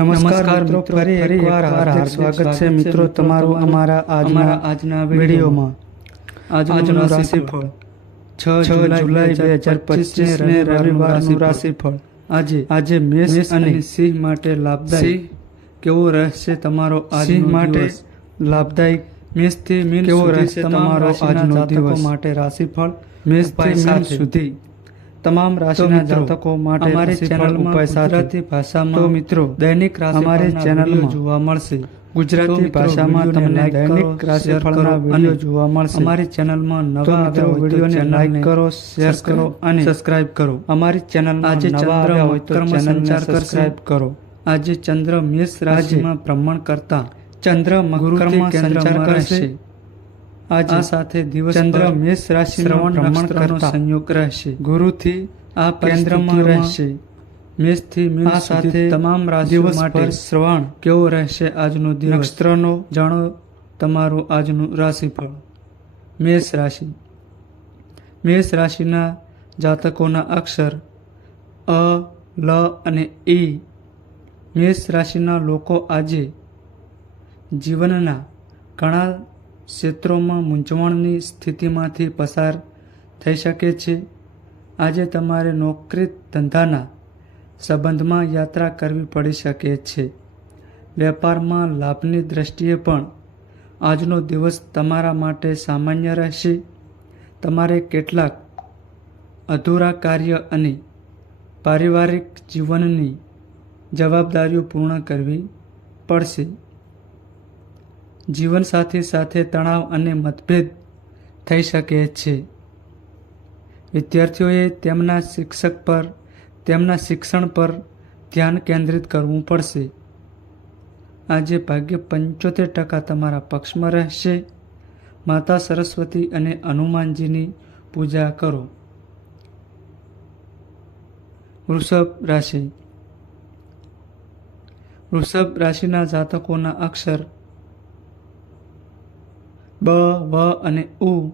નમસ્કાર મિત્રો, ફરી એકવાર હાર્દિક સ્વાગત છે મિત્રો તમારું અમારા આજના વિડીયોમાં। આજનું રાશિફળ 6 જુલાઈ 2025 ને રવિવારનું રાશિફળ। આજે મેષ અને સિંહ માટે લાભદાયી કેવો રહેશે તમારો આજનો માટે લાભદાયી મેષથી મીન કેવો રહેશે તમારો આજનો દિવસ માટે રાશિફળ મેષથી મીન સુધી તમામ રાશિના જાતકો માટે અમારી ચેનલમાં ગુજરાતી ભાષામાં તો મિત્રો દૈનિક અમારી ચેનલમાં જોવા મળશે। ગુજરાતી ભાષામાં તમને દૈનિક રાશિફળના વિડીયો જોવા મળશે। અમારી ચેનલમાં નવા આવ્યા હોય તો લાઈક કરો, શેર કરો અને સબસ્ક્રાઇબ કરો। અમારી ચેનલમાં આજે ચંદ્ર મકર સંચાર સબસ્ક્રાઇબ કરો। આજે ચંદ્ર મેષ રાશિમાં ભ્રમણ કરતા ચંદ્ર મકરમાં સંચાર કરશે। આજે સાથે દિવસ ચંદ્ર મેષ રાશિમાં ભ્રમણ કરતા સંયોગ રહેશે। ગુરુથી આ કેન્દ્રમાં રહેશે। મેષથી મીન સાથે તમામ રાશિઓ માટે શ્રવણ કેવો રહેશે આજનો દિવસ નક્ષત્રનો જાણો તમારું આજનું રાશિફળ। મેષ રાશિ મેષ રાશિના જાતકોના અક્ષર અ, લ અને ઈ। મેષ રાશિના લોકો આજે જીવનના ઘણા ક્ષેત્રોમાં મૂંઝવણની સ્થિતિમાંથી પસાર થઈ શકે છે। આજે તમારે નોકરી ધંધાના સંબંધમાં યાત્રા કરવી પડી શકે છે। વેપારમાં લાભની દ્રષ્ટિએ પણ આજનો દિવસ તમારા માટે સામાન્ય રહેશે। તમારે કેટલાક અધૂરા કાર્ય અને પારિવારિક જીવનની જવાબદારીઓ પૂર્ણ કરવી પડશે। જીવનસાથી સાથે તણાવ અને મતભેદ થઈ શકે છે। વિદ્યાર્થીઓએ તેમના શિક્ષણ પર ધ્યાન કેન્દ્રિત કરવું પડશે। આજે ભાગ્ય 75% તમારા પક્ષમાં રહેશે। માતા સરસ્વતી અને હનુમાનજીની પૂજા કરો। વૃષભ રાશિ વૃષભ રાશિના જાતકોના અક્ષર બ, વ અને ઉ।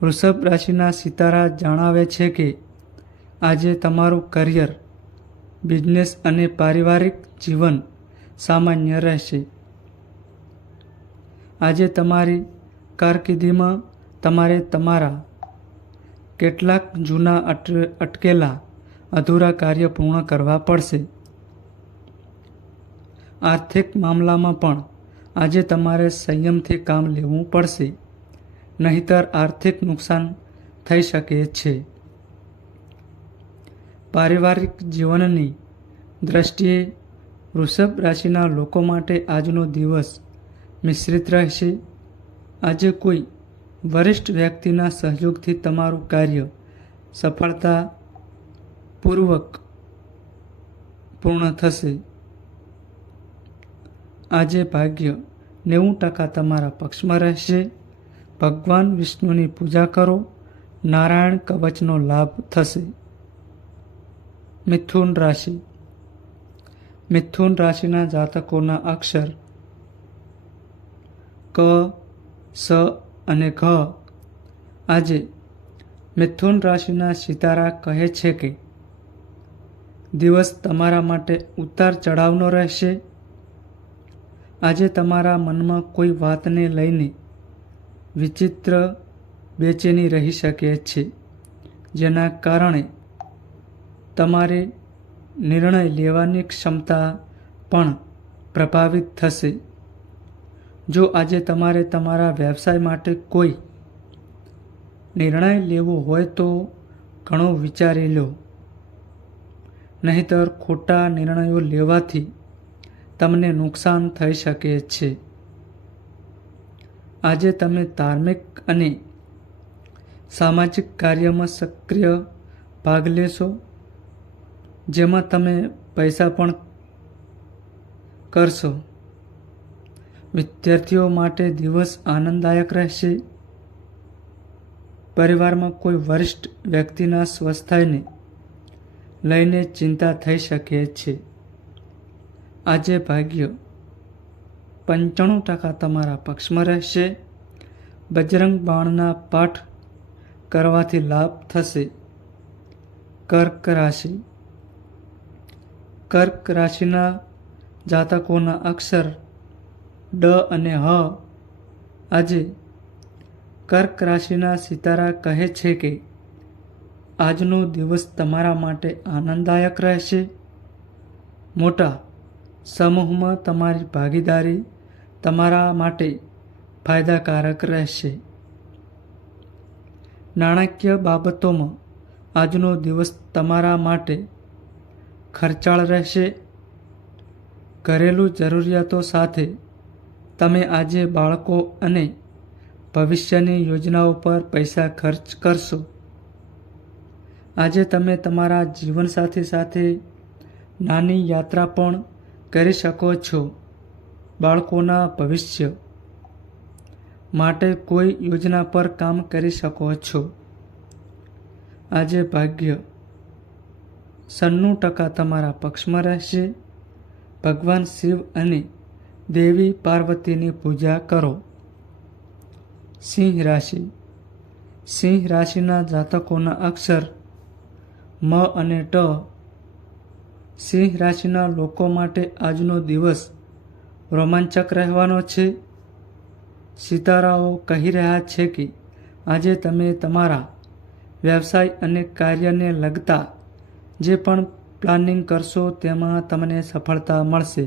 વૃષભ રાશિના સિતારા જણાવે છે કે આજે તમારું કરિયર, બિઝનેસ અને પારિવારિક જીવન સામાન્ય રહેશે। આજે તમારી કારકિર્દીમાં તમારે તમારા કેટલાક જૂના અટકેલા અધૂરા કાર્ય પૂર્ણ કરવા પડશે। આર્થિક મામલામાં પણ આજે તમારે સંયમથી કામ લેવું પડશે, નહીંતર આર્થિક નુકસાન થઈ શકે છે। પારિવારિક જીવનની દ્રષ્ટિએ વૃષભ રાશિના લોકો માટે આજનો દિવસ મિશ્રિત રહેશે। આજે કોઈ વરિષ્ઠ વ્યક્તિના સહયોગથી તમારું કાર્ય સફળતાપૂર્વક પૂર્ણ થશે। આજે ભાગ્ય 90% તમારા પક્ષમાં રહેશે। ભગવાન વિષ્ણુની પૂજા કરો, નારાયણ કવચનો લાભ થશે। મિથુન રાશિ મિથુન રાશિના જાતકોના અક્ષર ક, સ અને ઘ। આજે મિથુન રાશિના સિતારા કહે છે કે દિવસ તમારા માટે ઉતાર ચઢાવનો રહેશે। આજે તમારા મનમાં કોઈ વાતને લઈને વિચિત્ર બેચેની રહી શકે છે, જેના કારણે તમારી નિર્ણય લેવાની ક્ષમતા પણ પ્રભાવિત થશે। જો આજે તમારે તમારા વ્યવસાય માટે કોઈ નિર્ણય લેવો હોય તો ઘણો વિચારી લો, નહીંતર ખોટા નિર્ણયો લેવાથી તમને નુકસાન થઈ શકે છે। આજે તમે ધાર્મિક અને સામાજિક કાર્યમાં સક્રિય ભાગ લેશો, જેમાં તમે પૈસા પણ કરશો। વિદ્યાર્થીઓ માટે દિવસ આનંદદાયક રહેશે। પરિવારમાં કોઈ વરિષ્ઠ વ્યક્તિના સ્વાસ્થ્યને લઈને ચિંતા થઈ શકે છે। આજે ભાગ્ય 95% તમારા પક્ષમાં રહેશે। બજરંગ બાણના પાઠ કરવાથી લાભ થશે। કર્ક રાશિ કર્ક રાશિના જાતકોના અક્ષર ડ અને હ. આજે કર્ક રાશિના સિતારા કહે છે કે આજનો દિવસ તમારા માટે આનંદદાયક રહેશે. મોટા સમૂહમાં તમારી ભાગીદારી તમારા માટે ફાયદાકારક રહેશે. નાણાકીય બાબતોમાં આજનો દિવસ તમારા માટે ખર્ચાળ રહેશે. ઘરેલું જરૂરિયાતો સાથે તમે આજે બાળકો અને ભવિષ્યની યોજનાઓ પર પૈસા ખર્ચ કરશો. આજે તમે તમારા જીવનસાથી સાથે નાની યાત્રા પણ કરી શકો છો. બાળકોના ભવિષ્ય માટે કોઈ યોજના પર કામ કરી શકો છો. આજે ભાગ્ય 96% તમારા પક્ષમાં રહેશે. ભગવાન શિવ અને દેવી પાર્વતીની પૂજા કરો. સિંહ રાશિ. સિંહ રાશિના જાતકોના અક્ષર મ અને ટ. સિંહ રાશિના લોકો માટે આજનો દિવસ રોમાંચક રહેવાનો છે. સિતારાઓ કહી રહ્યા છે કે આજે તમે તમારા વ્યવસાય અને કાર્યને લગતા જે પણ પ્લાનિંગ કરશો તેમાં તમને સફળતા મળશે.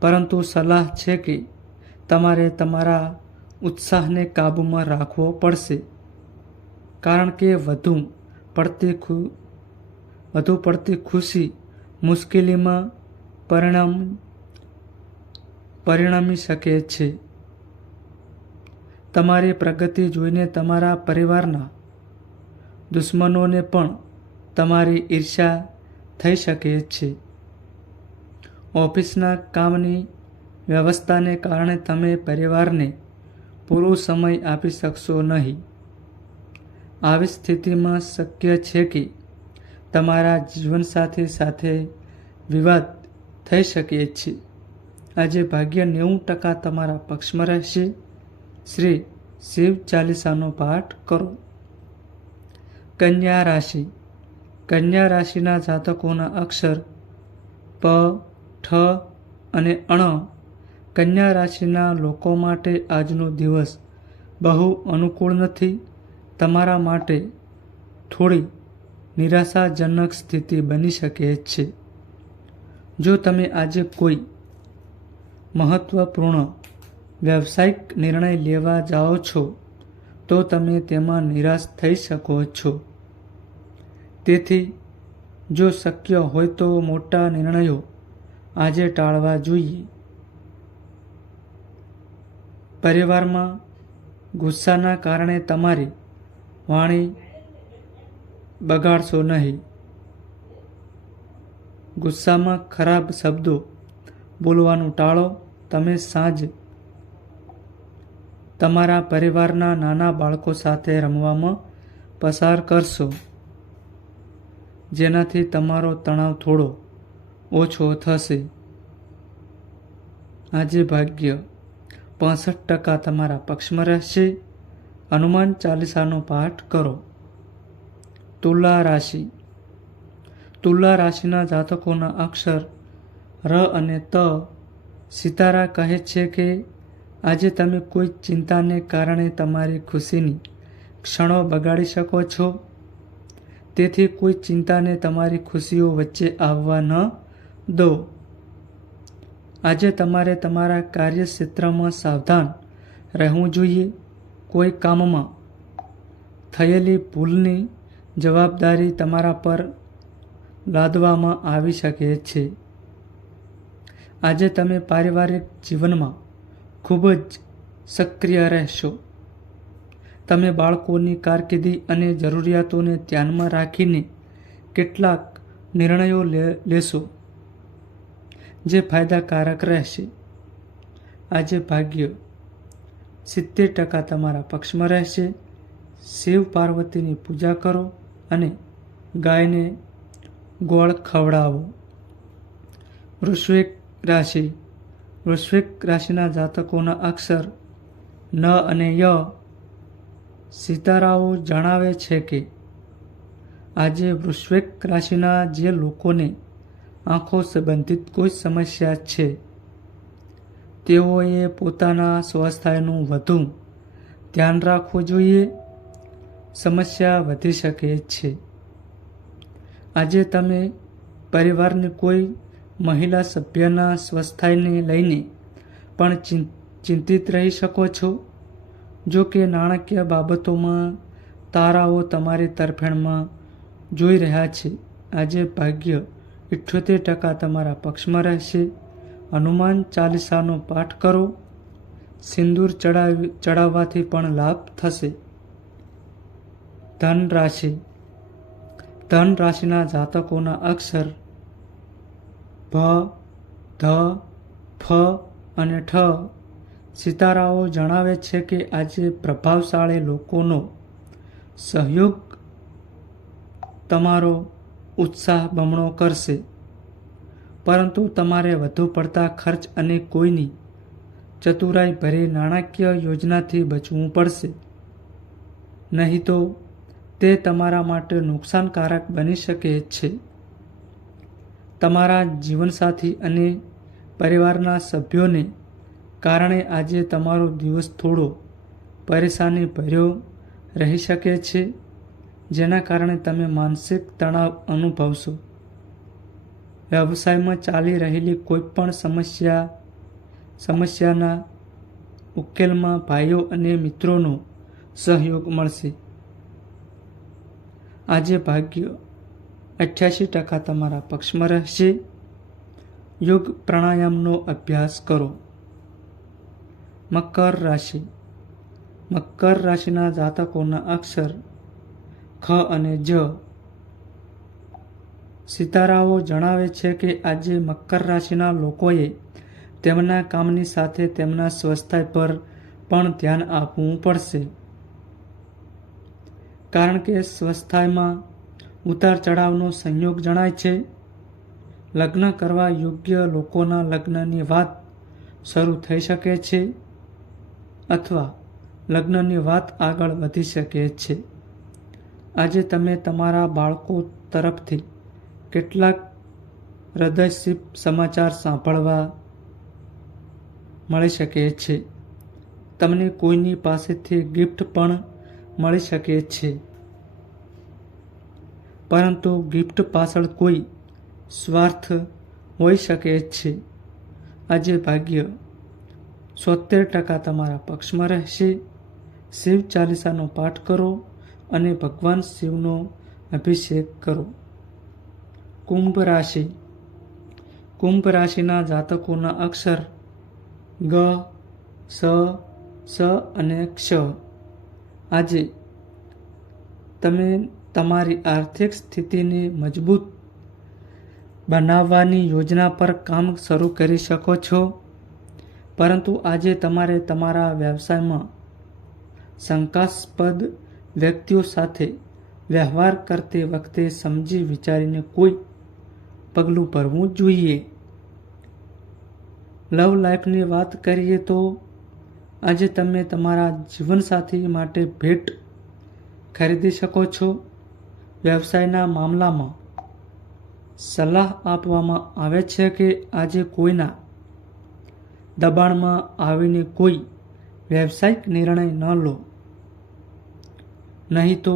પરંતુ સલાહ છે કે તમારે તમારા ઉત્સાહને કાબૂમાં રાખવો પડશે, કારણ કે વધુ પડતી ખુશી મુશ્કેલીમાં પરિણમી શકે છે. તમારી પ્રગતિ જોઈને તમારા પરિવારના દુશ્મનોને પણ તમારી ઈર્ષ્યા થઈ શકે છે. ઓફિસના કામની વ્યવસ્થાને કારણે તમે પરિવારને પૂરો સમય આપી શકશો નહીં. આવી સ્થિતિમાં શક્ય છે કે તમારા જીવનસાથી સાથે વિવાદ થઈ શકે છે. આજે ભાગ્ય 90% તમારા પક્ષમાં રહેશે. શ્રી શિવ ચાલીસાનો પાઠ કરો. કન્યા રાશિ. કન્યા રાશિના જાતકોના અક્ષર પ, ઠ અને અણ. કન્યા રાશિના લોકો માટે આજનો દિવસ બહુ અનુકૂળ નથી. તમારા માટે થોડી નિરાશાજનક સ્થિતિ બની શકે છે. જો તમે આજે કોઈ મહત્વપૂર્ણ વ્યવસાયિક નિર્ણય લેવા જાઓ છો તો તમે તેમાં નિરાશ થઈ શકો છો. તેથી જો શક્ય હોય તો મોટા નિર્ણયો આજે ટાળવા જોઈએ. પરિવારમાં ગુસ્સાના કારણે તમારી વાણી બગાડશો નહીં. ગુસ્સામાં ખરાબ શબ્દો બોલવાનું ટાળો. તમે સાંજ તમારા પરિવારના નાના બાળકો સાથે રમવામાં પસાર કરશો, જેનાથી તમારો તણાવ થોડો ઓછો થશે. આજે ભાગ્ય 65% તમારા પક્ષમાં રહેશે. હનુમાન ચાલીસાનો પાઠ કરો. તુલા રાશિ. તુલા રાશિના જાતકોના અક્ષર ર અને ત. સિતારા કહે છે કે આજે તમે કોઈ ચિંતાને કારણે તમારી ખુશીની ક્ષણો બગાડી શકો છો. તેથી કોઈ ચિંતાને તમારી ખુશીઓ વચ્ચે આવવા ન દો. આજે તમારે તમારા કાર્યક્ષેત્રમાં સાવધાન રહેવું જોઈએ. કોઈ કામમાં થયેલી ભૂલની જવાબદારી તમારા પર લાદવામાં આવી શકે છે. આજે તમે પારિવારિક જીવનમાં ખૂબ જ સક્રિય રહેશો. તમે બાળકોની કારકિર્દી અને જરૂરિયાતોને ધ્યાનમાં રાખીને કેટલાક નિર્ણયો લેશો જે ફાયદાકારક રહેશે. આજે ભાગ્ય 70% તમારા પક્ષમાં રહેશે. શિવ પાર્વતીની પૂજા કરો અને ગાયને ગોળ ખવડાવો. વૃશ્ચિક રાશિ. વૃશ્ચિક રાશિના જાતકોના અક્ષર ન અને ય. સિતારાઓ જણાવે છે કે આજે વૃશ્ચિક રાશિના જે લોકોને આંખો સંબંધિત કોઈ સમસ્યા છે. તેઓએ પોતાના સ્વાસ્થ્યનું વધુ ધ્યાન રાખવું જોઈએ. સમસ્યા વધી શકે છે. આજે તમે પરિવારની કોઈ મહિલા સભ્યના સ્વાસ્થ્યને લઈને પણ ચિંતિત રહી શકો છો. જો કે નાણાકીય બાબતોમાં તારાઓ તમારી તરફેણમાં જોઈ રહ્યા છે. આજે ભાગ્ય 78% તમારા પક્ષમાં રહેશે. હનુમાન ચાલીસાનો પાઠ કરો. સિંદૂર ચડાવવાથી પણ લાભ થશે. ધન રાશિ. ધન રાશિના જાતકોના અક્ષર ભ, ધ, ફ અને ઠ. સિતારાઓ જણાવે છે કે આજે પ્રભાવશાળી લોકોનો સહયોગ તમારો ઉત્સાહ બમણો કરશે. પરંતુ તમારે વધુ પડતા ખર્ચ અને કોઈની ચતુરાઈભરી નાણાકીય યોજનાથી બચવું પડશે. નહીં તો તે તમારા માટે નુકસાનકારક બની શકે છે. તમારા જીવનસાથી અને પરિવારના સભ્યોને કારણે આજે તમારો દિવસ થોડો પરેશાની ભર્યો રહી શકે છે, જેના કારણે તમે માનસિક તણાવ અનુભવશો. વ્યવસાયમાં ચાલી રહેલી કોઈપણ સમસ્યાના ઉકેલમાં ભાઈઓ અને મિત્રોનો સહયોગ મળશે. આજે ભાગ્ય 88% તમારા પક્ષમાં રહેશે. યોગ પ્રાણાયામનો અભ્યાસ કરો. મકર રાશિ. મકર રાશિના જાતકોના અક્ષર ખ અને જ. સિતારાઓ જણાવે છે કે આજે મકર રાશિના લોકોએ તેમના કામની સાથે તેમના સ્વાસ્થ્ય પર પણ ધ્યાન આપવું પડશે. કારણ કે સ્વાસ્થ્યમાં ઉતાર ચઢાવનો સંયોગ જણાય છે. લગ્ન કરવા યોગ્ય લોકોના લગ્નની વાત શરૂ થઈ શકે છે અથવા લગ્નની વાત આગળ વધી શકે છે. આજે તમે તમારા બાળકો તરફથી કેટલાક હૃદયસ્પર્શી સમાચાર સાંભળવા મળી શકે છે. તમને કોઈની પાસેથી ગિફ્ટ પણ મળી શકે છે. પરંતુ ગિફ્ટ પાછળ કોઈ સ્વાર્થ હોઈ શકે છે. આજે ભાગ્ય 70% તમારા પક્ષમાં રહેશે. શિવ ચાલીસાનો પાઠ કરો અને ભગવાન શિવનો અભિષેક કરો. કુંભ રાશિ. કુંભ રાશિના જાતકોના અક્ષર ગ, સ, સ અને ક્ષ. આજે તમે તમારી આર્થિક સ્થિતિને મજબૂત બનાવવાની યોજના પર કામ શરૂ કરી શકો છો. પરંતુ આજે તમારે તમારા વ્યવસાયમાં શંકાસ્પદ વ્યક્તિઓ સાથે વ્યવહાર કરતી વખતે સમજી વિચારીને કોઈ પગલું ભરવું જોઈએ. લવ લાઈફની વાત કરીએ તો આજે તમે તમારા જીવનસાથી માટે ભેટ ખરીદી શકો છો. વ્યવસાયના મામલામાં સલાહ આપવામાં આવે છે કે આજે કોઈના દબાણમાં આવીને કોઈ વ્યવસાયિક નિર્ણય ન લો, નહીં તો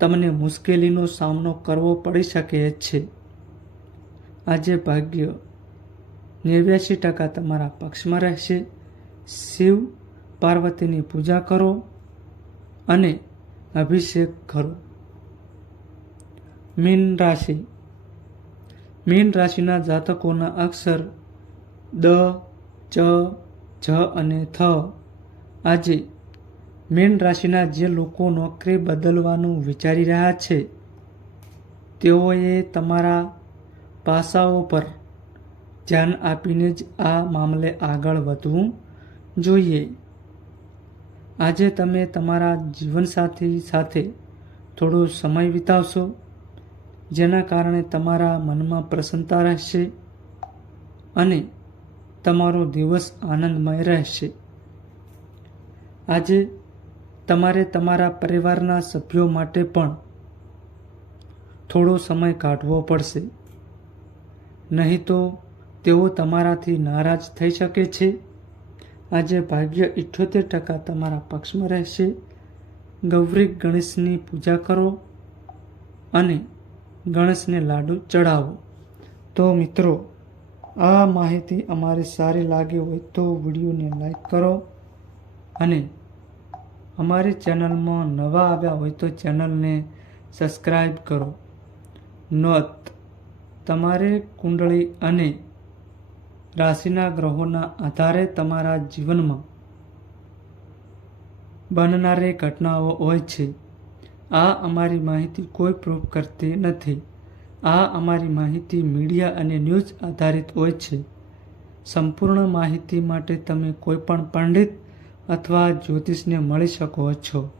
તમને મુશ્કેલીનો સામનો કરવો પડી શકે છે. આજે ભાગ્ય 89% તમારા પક્ષમાં રહેશે. શિવ પાર્વતીની પૂજા કરો અને અભિષેક કરો. મીન રાશિ. મીન રાશિના જાતકોના અક્ષર દ, ચ, જ અને થ. આજે મીન રાશિના જે લોકો નોકરી બદલવાનું વિચારી રહ્યા છે, તેઓએ તમારા પાસાઓ પર ધ્યાન આપીને જ આ મામલે આગળ વધવું જોઈએ. આજે તમે તમારા જીવનસાથી સાથે થોડો સમય વિતાવશો, જેના કારણે તમારા મનમાં પ્રસન્નતા રહેશે અને તમારો દિવસ આનંદમય રહેશે. આજે તમારે તમારા પરિવારના સભ્યો માટે પણ થોડો સમય કાઢવો પડશે. નહીં તો તેઓ તમારાથી નારાજ થઈ શકે છે. આજે ભાગ્ય 78% તમારા પક્ષમાં રહેશે. ગૌરી ગણેશની પૂજા કરો અને ગણેશને લાડુ ચડાવો. તો મિત્રો, આ માહિતી અમારી સારી લાગી હોય તો વિડીયોને લાઈક કરો અને અમારી ચેનલમાં નવા આવ્યા હોય તો ચેનલને સબસ્ક્રાઈબ કરો. નોંધ: તમારે કુંડળી અને રાશિના ગ્રહોના આધારે તમારા જીવનમાં બનનારી ઘટનાઓ હોય છે. આ અમારી માહિતી કોઈ પ્રૂફ કરતી નથી. આ અમારી માહિતી મીડિયા અને ન્યૂઝ આધારિત હોય છે. સંપૂર્ણ માહિતી માટે તમે કોઈ પણ પંડિત અથવા જ્યોતિષને મળી શકો છો.